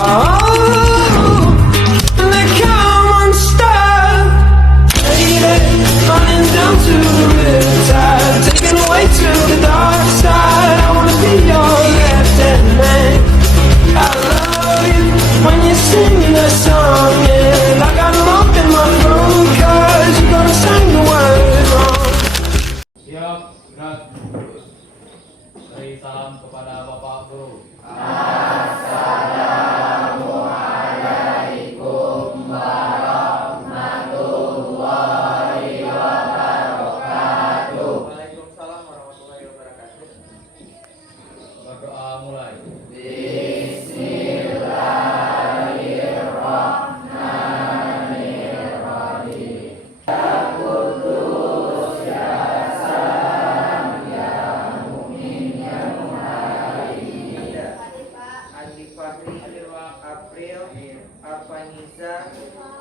Oh, and they come unstuck. Lady, running down to the riptide, taken away to the dark side. I wanna be your left-hand man. I love you when you sing that song, and I got lump in my throat 'cause you're gonna sing the words wrong. Siap, gerak. Beri salam kepada Bapak Guru. Waalaikumsalam warahmatullahi wabarakatuh. Berdoa mulai. Adi Fahri, April, Arfaniza,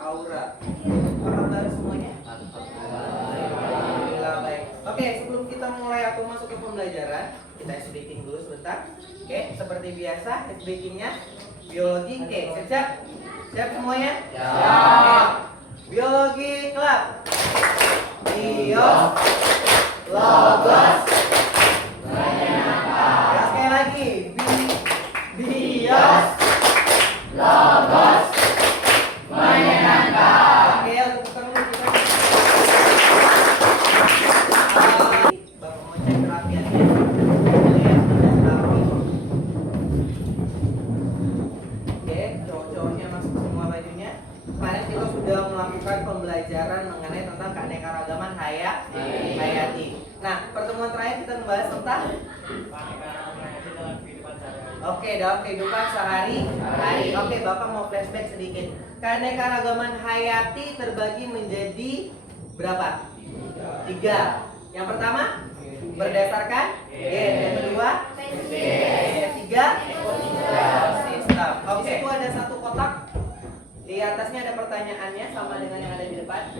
Aura. Apa kabar semuanya? Alhamdulillah baik. Oke, sebelum kita mulai atau masuk ke pembelajaran, kita SBking dulu sebentar. Oke, seperti biasa SBkingnya biologi. Oke, siap? Siap semuanya? Siap. Biologi kelab. Bios, logos, ya, sekali lagi. Bios, logos, menyenangkan. Oke, untuk ketemu kita. Bapak mau cek kerapiannya. Oke, cowok-cowoknya masuk semua bajunya. Kemarin kita sudah melakukan pembelajaran mengenai tentang keanekaragaman hayati. Nah, pertemuan terakhir kita membahas tentang dalam kehidupan sehari-hari. Oke, Bapak mau flashback sedikit. Keanekaragaman hayati terbagi menjadi berapa? 3. Yang pertama berdasarkan gen. Yang kedua ketiga sistem. Oke, itu ada satu kotak. Di atasnya ada pertanyaannya sama dengan yang ada di depan.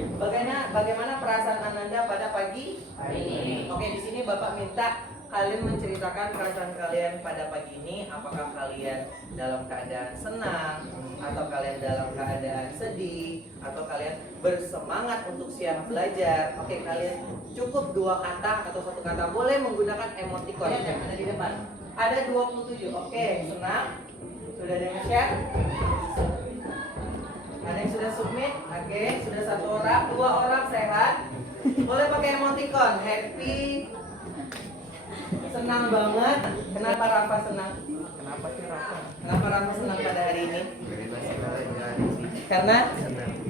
Bagaimana perasaan Ananda pada pagi hari ini? Oke, di sini Bapak minta kalian menceritakan perasaan kalian pada pagi ini. Apakah kalian dalam keadaan senang, atau kalian dalam keadaan sedih, atau kalian bersemangat untuk siap belajar? Oke, kalian cukup 2 kata atau 1 kata. Boleh menggunakan emoticon yang ada di depan. Ada 27. Oke, senang. Sudah ada yang share? Ada yang sudah submit? Oke, sudah 1 orang, 2 orang sehat. Boleh pakai emoticon. Happy, senang banget. Kenapa Rafa senang? Kenapa Rafa senang pada hari ini? Karena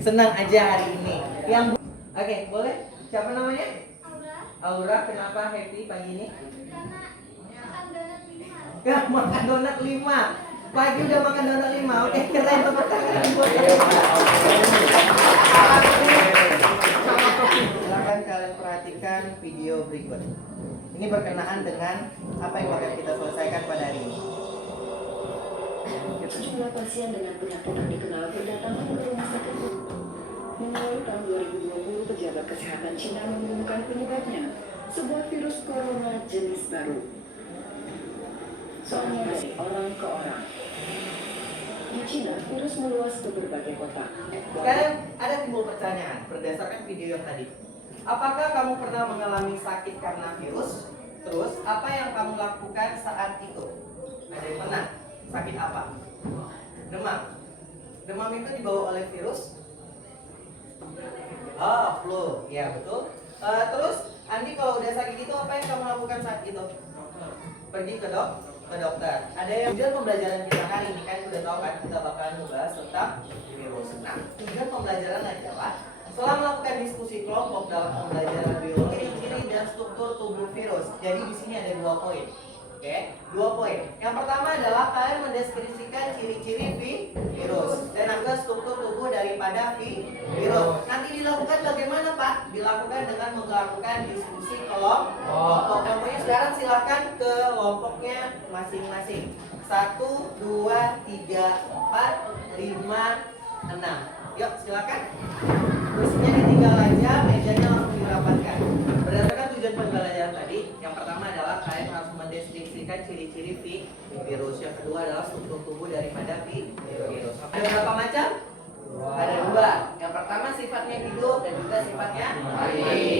senang aja hari ini. Oke, boleh? Siapa namanya? Aura. Kenapa happy pagi ini? Makan donat 5. Pagi udah makan donat 5. Oke, keren. Tepuk tangan buat silakan kalian perhatikan video berikut. Ini berkenaan dengan apa yang akan kita selesaikan pada hari ini. Jumlah pasien dengan penyakit tak dikenal berdatangan ke rumah sakit. Mulai tahun 2020, pejabat kesehatan Cina mengumumkan penyebabnya, sebuah virus corona jenis baru. Soalnya dari orang ke orang. Di Cina, virus meluas ke berbagai kota. Sekarang ada timbul pertanyaan berdasarkan video yang tadi. Apakah kamu pernah mengalami sakit karena virus? Terus, apa yang kamu lakukan saat itu? Ada yang pernah? Sakit apa? Demam. Demam itu dibawa oleh virus? Oh, flu. Ya, betul. Terus, Andi kalau udah sakit itu, apa yang kamu lakukan saat itu? Pergi ke dokter. Ada yang tujuan pembelajaran kita hari ini kan udah tahu kan kita bakalan membahas tentang virus. Nah, tujuan pembelajaran adalah setelah melakukan diskusi kelompok dalam pembelajaran biologi, ciri dan struktur tubuh virus. Jadi di sini ada 2 poin. Oke, 2 poin. Yang pertama adalah kalian mendeskripsikan ciri-ciri virus dan juga struktur tubuh daripada virus. Nanti dilakukan bagaimana, Pak? Dilakukan dengan melakukan diskusi kelompok. Kelompoknya sekarang silahkan ke kelompoknya masing-masing. 1, 2, 3, 4, 5, 6. Yuk, silakan. Kursinya ditinggal aja, mejanya langsung dirapatkan. Berdasarkan tujuan tujuan pembelajaran tadi, yang pertama adalah kalian harus mendeskripsikan ciri-ciri virus. Yang kedua adalah struktur tubuh daripada virus. Ada berapa macam? Ada dua. Yang pertama sifatnya hidup dan juga sifatnya mati.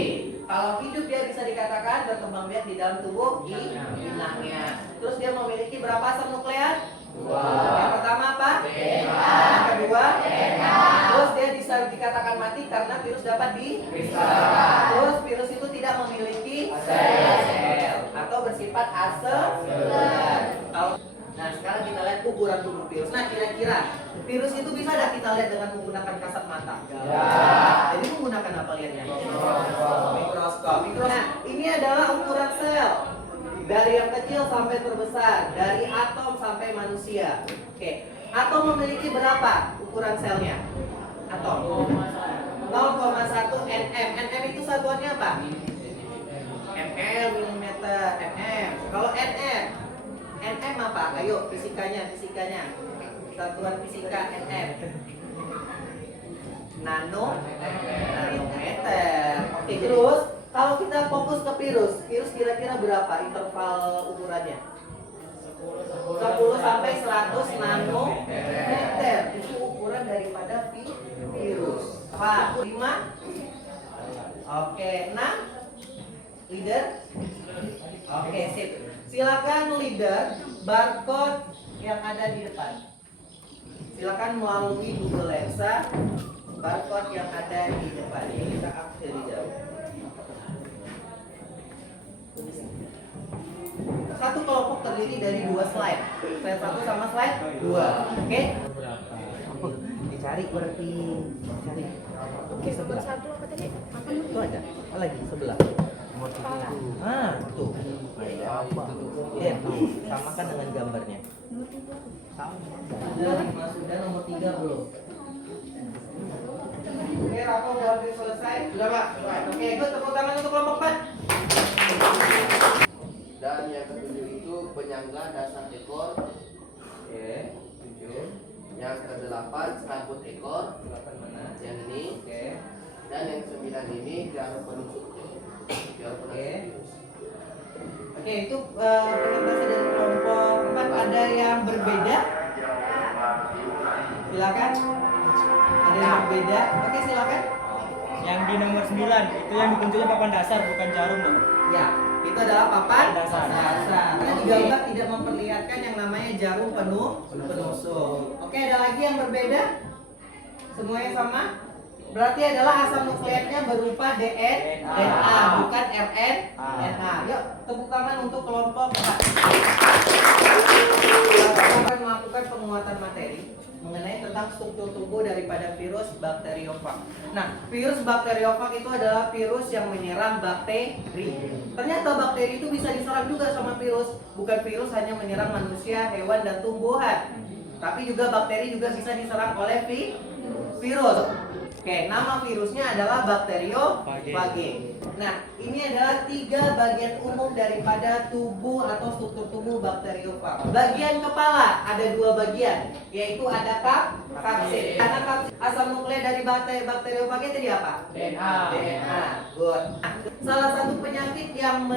Kalau hidup dia bisa dikatakan berkembang biak di dalam tubuh inangnya. Terus dia memiliki berapa asam nukleat? Yang pertama apa? Yang kedua? Terus dia bisa dikatakan mati karena virus dapat Terus virus itu tidak memiliki sel atau bersifat aseluler. Nah sekarang kita lihat ukuran tubuh virus. Nah kira-kira virus itu bisa tidak kita lihat dengan menggunakan kasat mata? Jadi menggunakan apa lihatnya? Mikroskop. Nah ini adalah ukuran sel. Dari yang kecil sampai terbesar, dari atom sampai manusia. Oke, atom memiliki berapa ukuran selnya? Atom 0,1 nm. Nm itu satuannya apa? ml, milimeter, mm. Kalau nm apa? Ayo fisikanya. Satuan fisika nm. Nanometer. Oke, terus kalau kita fokus ke virus kira-kira berapa interval ukurannya? 10 sampai 100 nanometer. Itu ukuran daripada virus. 4, 5. Oke, 6. Leader. Oke, sip. Silakan leader barcode yang ada di depan. Silakan melalui Google Lensa barcode yang ada di depan. Ini kita ambil dari jauh. Satu kelompok terdiri dari 2 slide. Slide 1 sama slide 2. Oke? Dicari berarti cari. Oke, sebelah. Satu apa tadi? Apa Itu ada. Apa lagi sebelah? Tuh. Iya, tuh. Samakan dengan gambarnya. Sudah nomor 3 belum? Oke, rapor udah hampir selesai. Sudah, Pak? Oke, ikut tepuk tangan untuk kelompok 4. Dan yang ketujuh itu penyangga dasar ekor. Oke, 7. Yang kedelapan serabut ekor. 8 mana? Yang ini. Oke. Dan yang 9 ini jarum penusuk. Jarum penusuk Oke. virus. Oke, itu presentasi dari kelompok 4. Ada yang berbeda? Silakan. Ada yang berbeda? Oke, silakan. Yang di nomor 9 itu yang ditunjuknya papan dasar bukan jarum dong. Ya, itu adalah papan Dasar. Karena di gambar tidak memperlihatkan yang namanya jarum penusuk. Oke, ada lagi yang berbeda? Semuanya sama? Berarti adalah asam nukleatnya berupa DNA, bukan RNA. Yuk, tepuk tangan untuk kelompok 4. Kita akan melakukan penguatan materi mengenai tentang struktur tubuh daripada virus bakteriofag. Nah, virus bakteriofag itu adalah virus yang menyerang bakteri. Ternyata bakteri itu bisa diserang juga sama virus. Bukan virus hanya menyerang manusia, hewan, dan tumbuhan. Tapi juga bakteri juga bisa diserang oleh virus. Oke, nama virusnya adalah bakteriofage. Nah, ini adalah 3 bagian umum daripada tubuh atau struktur tubuh bakteriofag. Bagian kepala ada 2 bagian, yaitu ada kapsid. Karena asam nukleat dari bakteriofage tadi apa? DNA. Good. Salah satu penyakit yang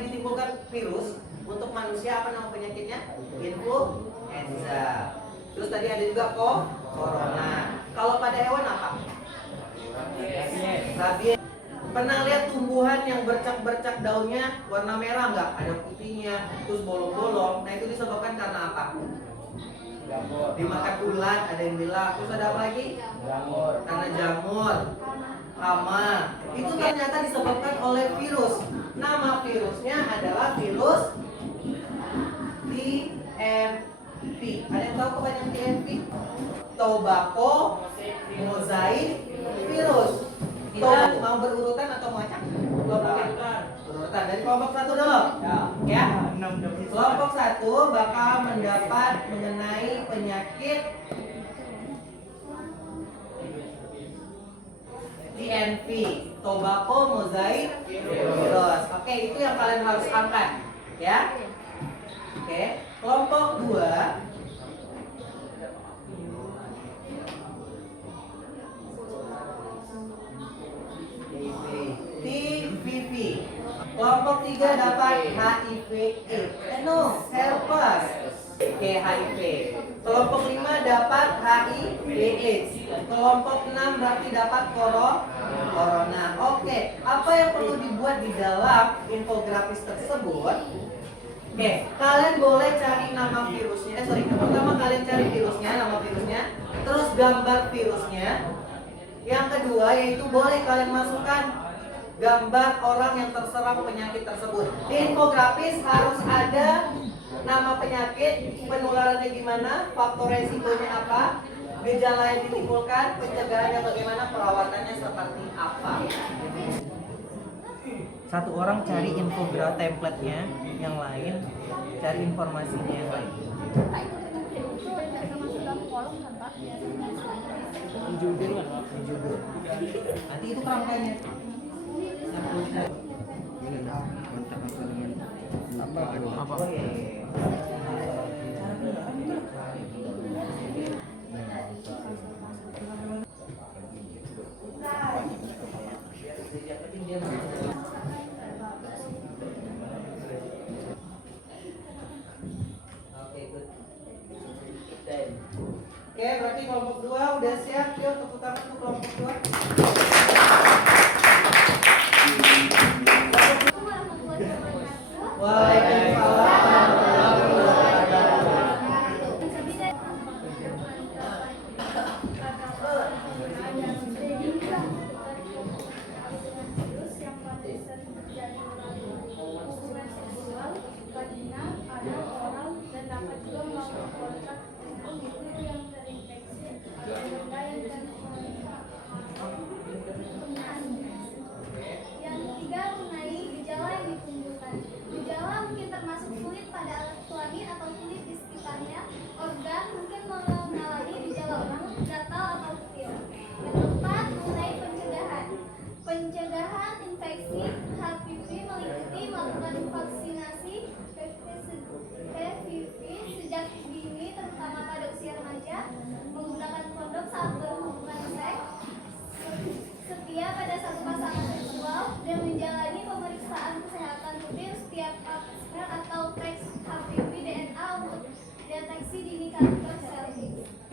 ditimbulkan virus untuk manusia, apa nama penyakitnya? Influenza. Terus tadi ada juga corona. Kalau pada hewan apa? Rabies. Pernah lihat tumbuhan yang bercak-bercak daunnya warna merah nggak? Ada putihnya, terus bolong-bolong. Nah itu disebabkan karena apa? Dimakan ulat, ada yang bilang. Terus ada apa lagi? Karena jamur, hama. Itu ternyata disebabkan oleh virus. Nama virusnya adalah virus TMV. Ada yang tahu kepanjangan TMV? Tobacco Mosaic Virus. Kita mau berurutan atau mau acak? Berurutan. Dari kelompok 1 dulu. Ya. Kelompok 1 bakal mendapat mengenai penyakit TNV, Tobacco Mosaic Virus. Oke, itu yang kalian harus angkat, ya. Oke, kelompok 2 TVV. 3 dapat HIV AIDS. No, herpes. Oke, HIV. Kelompok 5 dapat HIV AIDS. Kelompok 6 berarti dapat corona. Oke, apa yang perlu dibuat di dalam infografis tersebut? Oke, kalian boleh cari nama virusnya. Pertama kalian cari virusnya, nama virusnya, terus gambar virusnya. Yang kedua yaitu boleh kalian masukkan gambar orang yang terserang penyakit tersebut. Di infografis harus ada nama penyakit, penularannya gimana, faktor resikonya apa, gejala yang ditimbulkan, pencegahannya bagaimana, perawatannya seperti apa. Satu orang cari infografis template-nya, yang lain cari informasinya yang lain. Judul. Nanti itu kerangkanya. Oke, berarti kelompok 2 udah siap. Yuk, tepuk tangan untuk kelompok 2. Yang ketiga mengenai gejala yang ditimbulkan. Gejala mungkin termasuk kulit pada alat kelamin atau kulit di sekitarnya. Organ mungkin mengalami gejala orang, gatal atau petir. Yang keempat mengenai pencegahan. Pencegahan infeksi HPV meliputi melakukan vaksinasi HPV sejak dini terutama pada usia remaja, menggunakan kondom saat berhubungan seks, setia pada satu pasangan seksual, dan menjalani pemeriksaan kesehatan rutin setiap pap atau tes HPV DNA untuk deteksi dini kanker sel.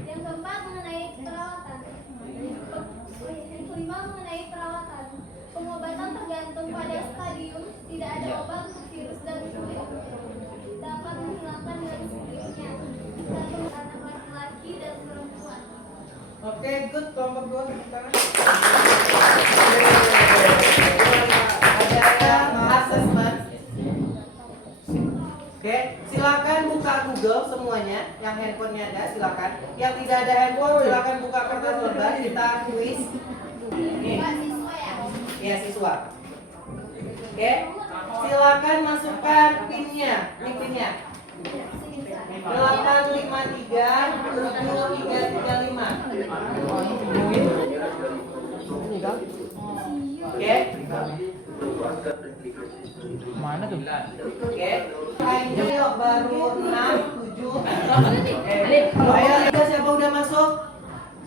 Yang keempat mengenai perawatan. Yang kelima mengenai perawatan. Pengobatan tergantung pada stadium, tidak ada obat untuk virus dan kulit dapat menghilangkan dari sendirinya. Tergantung anak laki-laki dan perempuan. Oke, good. Kelompok 2 tepuk tangan. Ada assessment. Oke, silakan buka Google semuanya. Yang handphonenya ada, silakan. Yang tidak ada handphone, silakan buka kertas lembar. Kita quiz. Nih. Ya, siswa. Oke, silakan masukkan pinnya. Ini pinnya. 853 7335. Oke. Mana tuh? Oke. Ayo yuk, baru 6 7. Ayo, siapa udah masuk?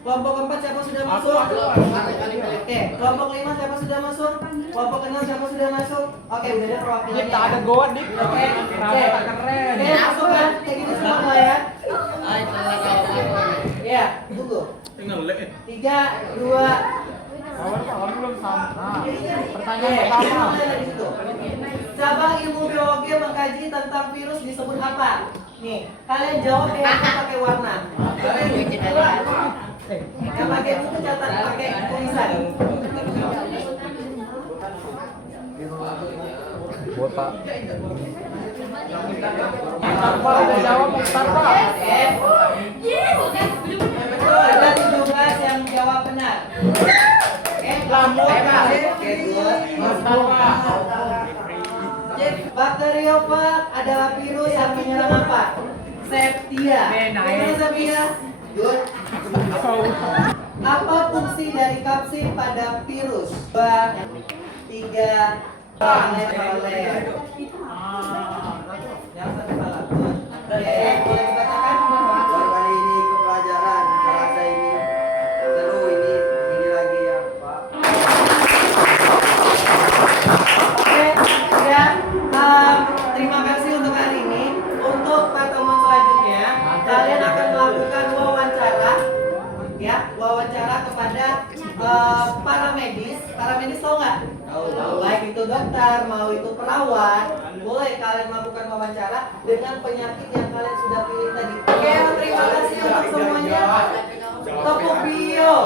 Kelompok 4 siapa sudah masuk? Oke, kelompok 5 siapa sudah masuk? Kelompok 6 siapa sudah masuk? Oke, udah ada perwakilannya. Tak ada goa dik. Oke, Keren. Oke, masuk kan? Kayak gini semua ya. Ya, tunggu. Tinggal lek. 3 2. Kawan belum sama. Pertanyaan pertama. Di situ. Cabang ilmu biologi mengkaji tentang virus disebut apa? Nih, kalian jawab ya pakai warna. Yang pakai buku catat pakai tulisan. Botak. Tanpa ada jawab tanpa. Betul, ada 17 yang jawab benar. Oke, good. Bakteriofag adalah virus yang menyerang apa? Septia. Gimana Septia? Good. Apa fungsi dari kapsid pada virus? 2 3 oleh. Yang satu salah. Oke, boleh dibacakan? Kali ini ikut pelajaran, terasa ini seru ini lagi ya Pak. Oke, ya. nggak? Tahu. Baik itu dokter, mau itu perawat, boleh kalian melakukan wawancara dengan penyakit yang kalian sudah pilih tadi. Oke, terima kasih untuk semuanya. Toko Bio.